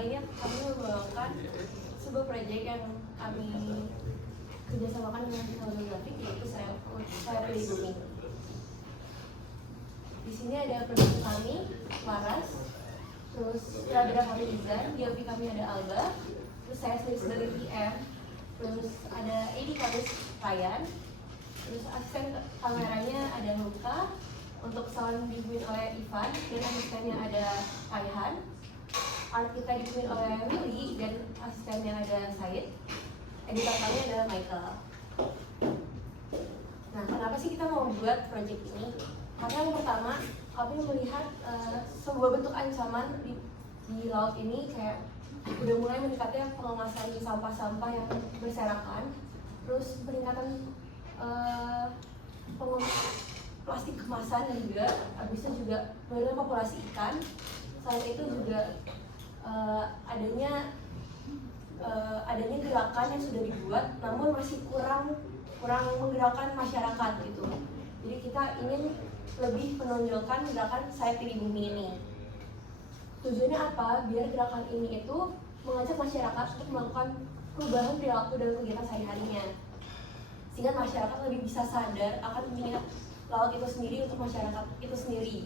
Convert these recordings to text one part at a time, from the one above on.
kali ini kami membawakan sebuah proyek yang kami kerjasamakan dengan National Geographic, yaitu saya pilih bumi. Di sini ada produser kami, Laras, terus sutradara kami Izan, DOP kami ada Alba, terus saya sendiri sebagai PM, terus ada AD kami Ryan, terus asisten kameranya ada Luka, untuk sound dibimbing oleh Ivan, dan asistennya ada Raihan. Art kita dibimbing oleh Willy dan asistennya ada Said. Editor kami adalah Michael. Nah, kenapa sih kita mau buat project ini? Karena yang pertama, kami melihat sebuah bentuk ancaman di laut ini kayak udah mulai meningkatnya pengemasan sampah-sampah yang berserakan, terus peningkatan plastik kemasan juga, habisnya juga menurunkan populasi ikan. Selain itu juga adanya gerakan yang sudah dibuat, namun masih kurang menggerakkan masyarakat gitu. Jadi kita ingin lebih menonjolkan gerakan Saya Pilih Bumi ini. Tujuannya apa? Biar gerakan ini itu mengajak masyarakat untuk melakukan perubahan perilaku dan kegiatan sehari-harinya, sehingga masyarakat lebih bisa sadar akan minat laut itu sendiri untuk masyarakat itu sendiri,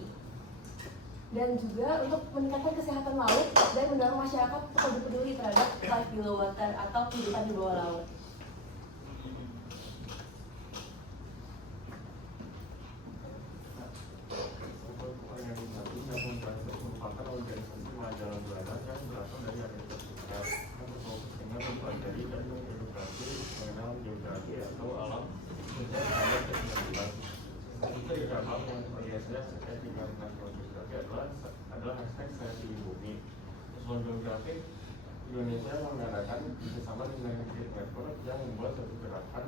dan juga untuk meningkatkan kesehatan laut dan mendorong masyarakat untuk lebih peduli terhadap life below water atau kehidupan di bawah laut. merupakan organisasi majalah bulanan yang berasal dari Amerika Serikat yang berfokus dengan mempelajari dan mengedukasi mengenal geografi atau alam sejak abad ke-19. Itu hal yang biasanya terkait dengan National Geographic adalah hashtag Saya Pilih Bumi. National Geographic Indonesia mengadakan bersama dengan Green Network yang membuat satu gerakan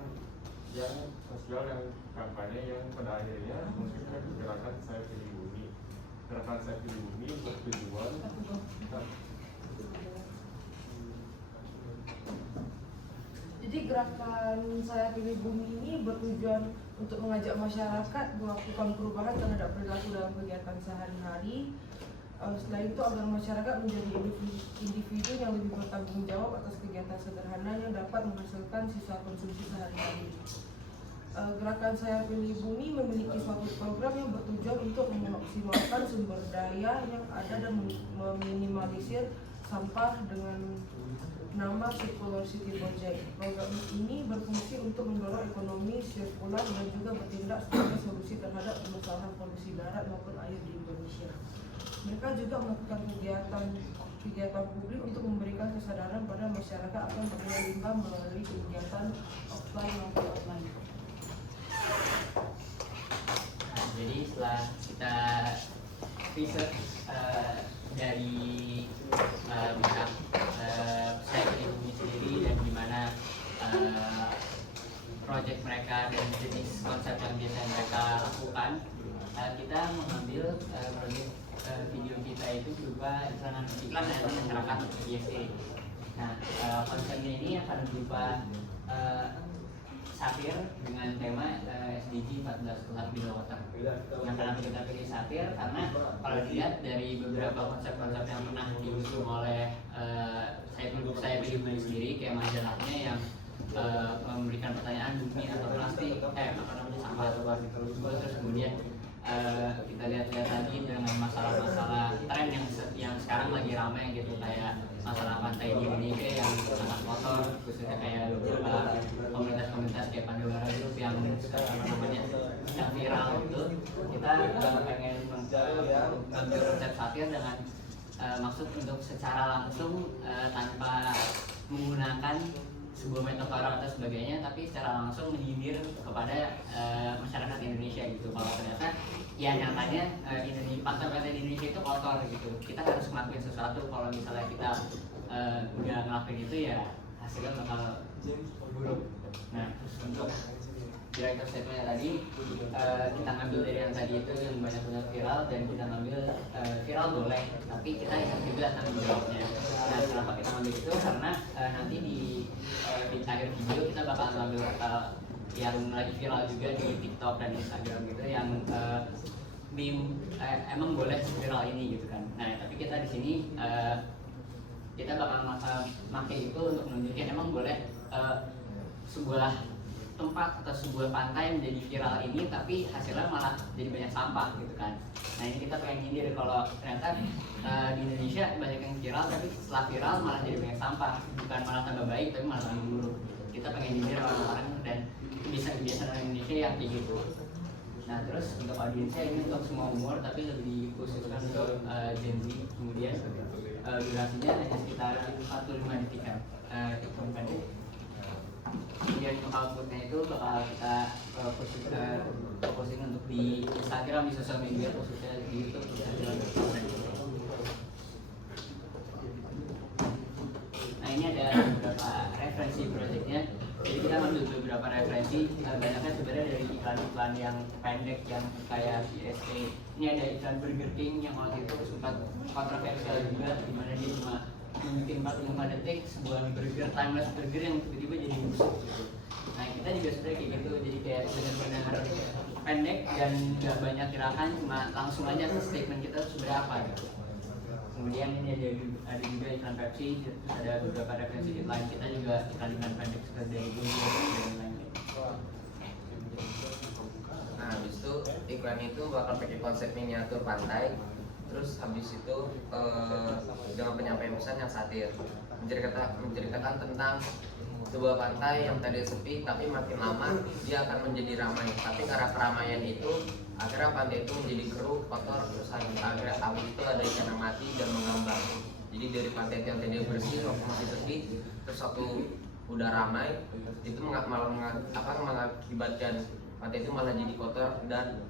yang sosial, yang kampanye yang pada akhirnya menghasilkan gerakan Saya Pilih Bumi. Gerakan Saya Pilih Bumi bertujuan Jadi gerakan Saya Pilih Bumi ini bertujuan untuk mengajak masyarakat melakukan perubahan terhadap perilaku dalam kegiatan sehari-hari. Selain itu agar masyarakat menjadi individu yang lebih bertanggung jawab atas kegiatan sederhana yang dapat menghasilkan sisa konsumsi sehari-hari. Gerakan Saya Pilih Bumi memiliki suatu program yang bertujuan untuk memaksimalkan sumber daya yang ada dan meminimalisir sampah dengan nama Circular City Project. Program ini berfungsi untuk mendorong ekonomi sirkular dan juga bertindak sebagai solusi terhadap permasalahan polusi darat maupun air di Indonesia. Mereka juga melakukan kegiatan publik untuk memberikan kesadaran pada masyarakat akan bahaya limbah melalui kegiatan offline maupun online. Jadi setelah kita riset dari pihak Saya Pilih Bumi sendiri dan gimana proyek mereka dan jenis konsep yang biasa mereka lakukan, kita mengambil proyek video kita itu berupa iklan dari masyarakat ISE. Nah, konsepnya ini akan berupa satir dengan tema SDG 14 Life Below Water. Yang kenapa kita pilih satir? Karena kalau dilihat dari beberapa konsep-konsep yang pernah diusung oleh saya pilih bumi sendiri, kayak majalahnya yang memberikan pertanyaan bumi atau plastik, sampah atau plastik terus kemudian kita lihat-lihat lagi dengan masalah-masalah tren yang sekarang lagi ramai gitu, kayak masalah pantai di Indonesia yang sangat kotor, khususnya kayak komunitas-komunitas kayak Pandora Group yang yang viral itu. Kita pengen mengambil konsep satir dengan maksud untuk secara langsung tanpa menggunakan sebuah metafora atau sebagainya, tapi secara langsung menyindir kepada masyarakat Indonesia gitu. Kalau ternyata ya nyatanya pantai-pantai di Indonesia itu kotor gitu, kita harus ngelakuin sesuatu. Kalau misalnya kita nggak ngelakuin itu ya hasilnya bakal buruk. Nah, untuk director statement tadi kita ngambil dari yang tadi itu yang banyak viral, dan kita ngambil viral boleh, tapi kita ingat juga tanggung jawabnya. Nah, kenapa kita ngambil itu? Karena nanti di akhir video kita bakal ngambil yang lagi viral juga di TikTok dan Instagram gitu, yang meme emang boleh viral ini gitu kan. Nah, tapi kita di sini kita bakal pakai itu untuk menunjukkan emang boleh sebuah tempat atau sebuah pantai menjadi viral ini tapi hasilnya malah jadi banyak sampah gitu kan. Nah ini kita pengen nyindir kalau ternyata di Indonesia banyak yang viral tapi setelah viral malah jadi banyak sampah, bukan malah tambah baik tapi malah tambah buruk. Kita pengen nyindir orang-orang dan kebiasaan Indonesia yang kayak gitu. Nah terus untuk audiensnya ini untuk semua umur tapi lebih dikhususkan untuk Gen Z. Kemudian durasinya hanya sekitar 45 detik kan, hitung pendek. Kemudian untuk outputnya itu bakal kita fokusin untuk di Instagram, di sosial media, khususnya di YouTube. Nah ini ada beberapa referensi proyeknya. Jadi kita ambil beberapa referensi, banyaknya sebenarnya dari iklan-iklan yang pendek yang kayak CSA. Ini ada iklan Burger King yang waktu itu sempat kontroversial juga, di mana dia cuma mungkin 45 detik sebuah burger, timeless burger yang tiba-tiba jadi busuk gitu. Nah kita juga sebenarnya kayak gitu, jadi kayak benar-benar pendek dan nggak banyak gerakan, cuma langsung aja ke statement kita sebenarnya apa gitu. Kemudian ini ada juga iklan Pepsi, terus ada beberapa referensi lain kita juga iklan pendek seperti dari Google dan lain-lain. Nah habis itu iklan itu bakal pakai konsep miniatur pantai. Terus habis itu dengan penyampaian pesan yang satir, menceritakan tentang sebuah pantai yang tadi sepi tapi makin lama dia akan menjadi ramai. Tapi karena keramaian itu akhirnya pantai itu menjadi keruh, kotor, terus akhirnya habis itu ada ikan yang mati dan mengambang. Jadi dari pantai yang tadi bersih waktu masih sepi, terus waktu udah ramai itu malah mengakibatkan pantai itu malah jadi kotor dan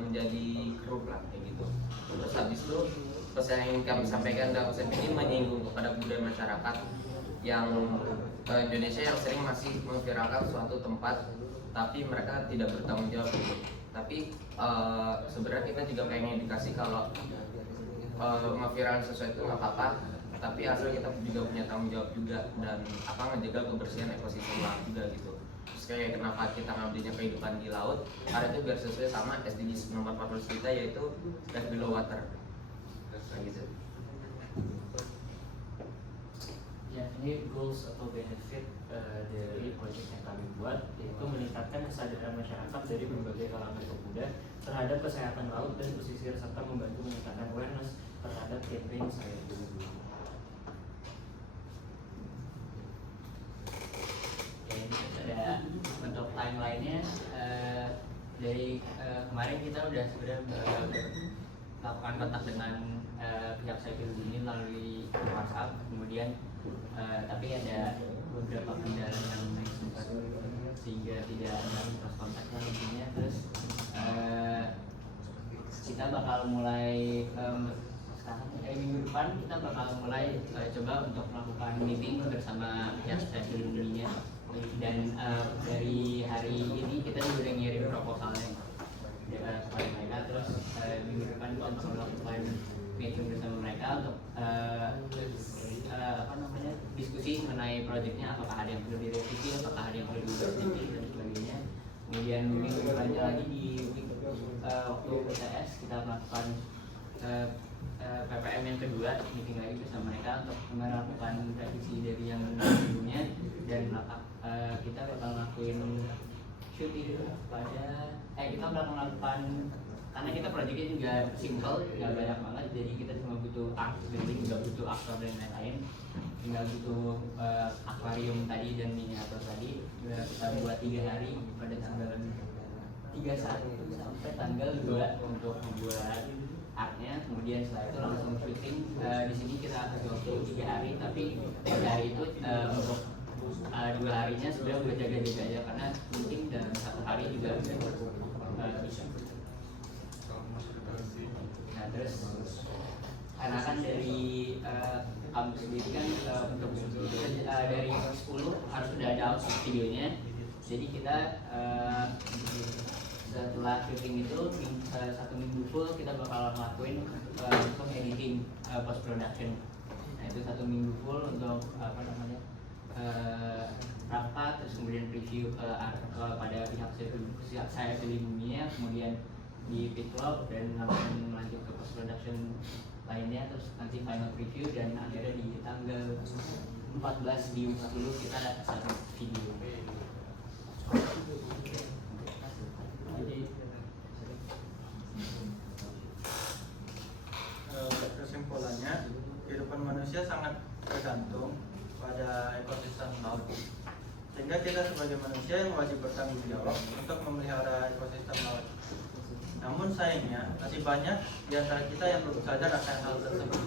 menjadi keruh lah kayak gitu. Terus habis itu pesan yang kami sampaikan dalam konsep ini menyinggung kepada budaya masyarakat yang Indonesia yang sering masih memviralkan suatu tempat tapi mereka tidak bertanggung jawab. Tapi sebenarnya kita juga pengen edukasi kalau ngeviral sesuatu nggak apa-apa, tapi asal kita juga punya tanggung jawab juga dan ngejaga kebersihan ekosistem laut juga gitu. Terus kayak kenapa kita ngambilnya kehidupan di laut, karena itu biar sesuai sama SDGs nomor 14 kita, yaitu life below water. Nah, gitu. Ya, ini goals atau benefit dari proyek yang kami buat, yaitu meningkatkan kesadaran masyarakat dari berbagai kalangan pemuda terhadap kesehatan laut dan pesisir, serta membantu meningkatkan awareness terhadap campaign Saya Peduli Bumi. Ada bentuk timeline-nya dari kemarin kita udah sebenarnya melakukan kontak dengan pihak Saya Peduli Bumi melalui WhatsApp, kemudian tapi ada beberapa kendala yang sempat sehingga tidak ada terus kontaknya intinya. Terus kita bakal mulai sekarang minggu depan kita bakal mulai coba untuk melakukan meeting bersama pihak Saya Peduli Bumi-nya. Dan dari hari ini kita juga udah ngirim proposalnya kepada mereka. Terus minggu depan kita bakal melakukan meeting bersama mereka untuk diskusi mengenai proyeknya, apakah ada yang perlu direvisi, apakah ada yang perlu diperbaiki dan sebagainya. Kemudian minggu depannya lagi di waktu PTS kita melakukan PPM yang kedua, meeting lagi bersama mereka untuk melakukan revisi dari yang sebelumnya, dan kita bakal ngelakuin shooting pada kita bakal melakukan, karena kita proyeknya juga simple, nggak banyak banget, jadi kita cuma butuh art building, nggak butuh aktor dan lain-lain, tinggal butuh akuarium tadi dan miniatur tadi. Kita buat 3 hari pada tanggal 31 sampai tanggal 2 untuk membuat artnya. Kemudian setelah itu langsung syuting. Di sini kita kasih waktu 3 hari, tapi pada hari itu untuk 2 harinya sebenarnya udah jaga-jaga aja, karena mungkin dalam 1 hari juga bisa. Nah terus karena kan dari kampus sendiri kan untuk dari 10 harus sudah ada output videonya, jadi kita setelah syuting itu 1 minggu full kita bakal ngelakuin untuk editing post production. Nah itu 1 minggu full untuk rapat, terus kemudian review pada pihak Saya Peduli Bumi-nya, kemudian di pitwalk dan akan melanjut ke post production lainnya, terus nanti final preview dan akhirnya di tanggal 14 di 40 kita ada satu video. Kesimpulannya, kehidupan manusia sangat tergantung pada ekosistem laut. Sehingga kita sebagai manusia yang wajib bertanggung jawab untuk memelihara ekosistem laut. Namun sayangnya masih banyak di antara kita yang belum sadar akan hal tersebut.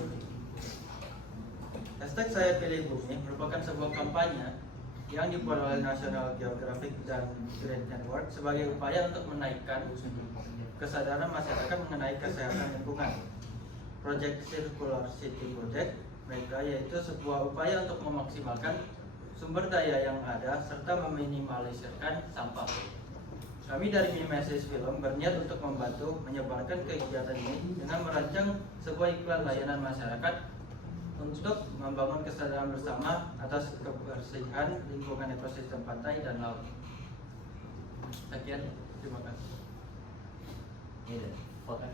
Hashtag Saya Pilih Bumi merupakan sebuah kampanye yang dibuat oleh National Geographic dan Great Network sebagai upaya untuk menaikkan kesadaran masyarakat mengenai kesehatan lingkungan. Project Circular City Project mereka yaitu sebuah upaya untuk memaksimalkan sumber daya yang ada serta meminimalisirkan sampah. Kami dari Mimesis Film berniat untuk membantu menyebarkan kegiatan ini dengan merancang sebuah iklan layanan masyarakat untuk membangun kesadaran bersama atas kebersihan lingkungan ekosistem pantai dan laut. Sekian, terima kasih. Ini foto.